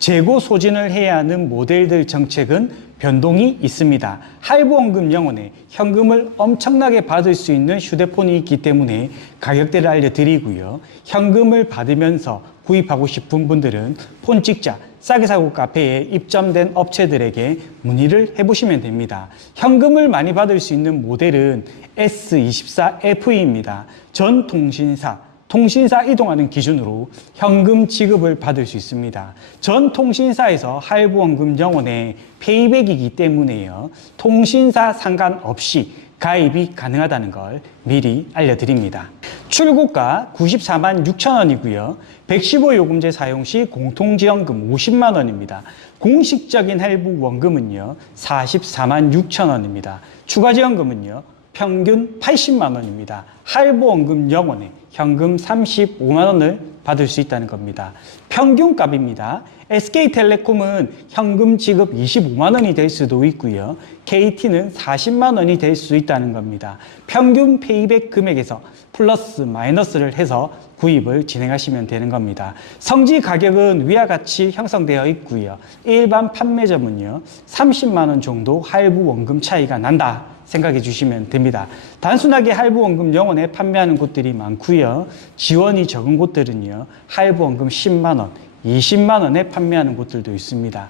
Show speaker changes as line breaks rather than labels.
재고 소진을 해야 하는 모델들 정책은 변동이 있습니다. 할부원금 영원에 현금을 엄청나게 받을 수 있는 휴대폰이 있기 때문에 가격대를 알려드리고요. 현금을 받으면서 구입하고 싶은 분들은 폰 찍자 싸게 사고 카페에 입점된 업체들에게 문의를 해보시면 됩니다. 현금을 많이 받을 수 있는 모델은 S24FE입니다. 전 통신사 통신사 이동하는 기준으로 현금 지급을 받을 수 있습니다. 전 통신사에서 할부원금 영원에 페이백이기 때문에요. 통신사 상관없이 가입이 가능하다는 걸 미리 알려드립니다. 출고가 94만 6천 원이고요. 115 요금제 사용 시 공통지원금 50만 원입니다. 공식적인 할부 원금은요. 44만 6천 원입니다. 추가 지원금은요. 평균 80만 원입니다. 할부 원금 영원에 현금 35만 원을 받을 수 있다는 겁니다. 평균값입니다. SK텔레콤은 현금 지급 25만 원이 될 수도 있고요. KT는 40만 원이 될 수 있다는 겁니다. 평균 페이백 금액에서 플러스 마이너스를 해서 구입을 진행하시면 되는 겁니다. 성지 가격은 위와 같이 형성되어 있고요. 일반 판매점은요. 30만 원 정도 할부 원금 차이가 난다. 생각해 주시면 됩니다. 단순하게 할부 원금 영원에 판매하는 곳들이 많고요. 지원이 적은 곳들은요. 할부원금 10만 원, 20만 원에 판매하는 곳들도 있습니다.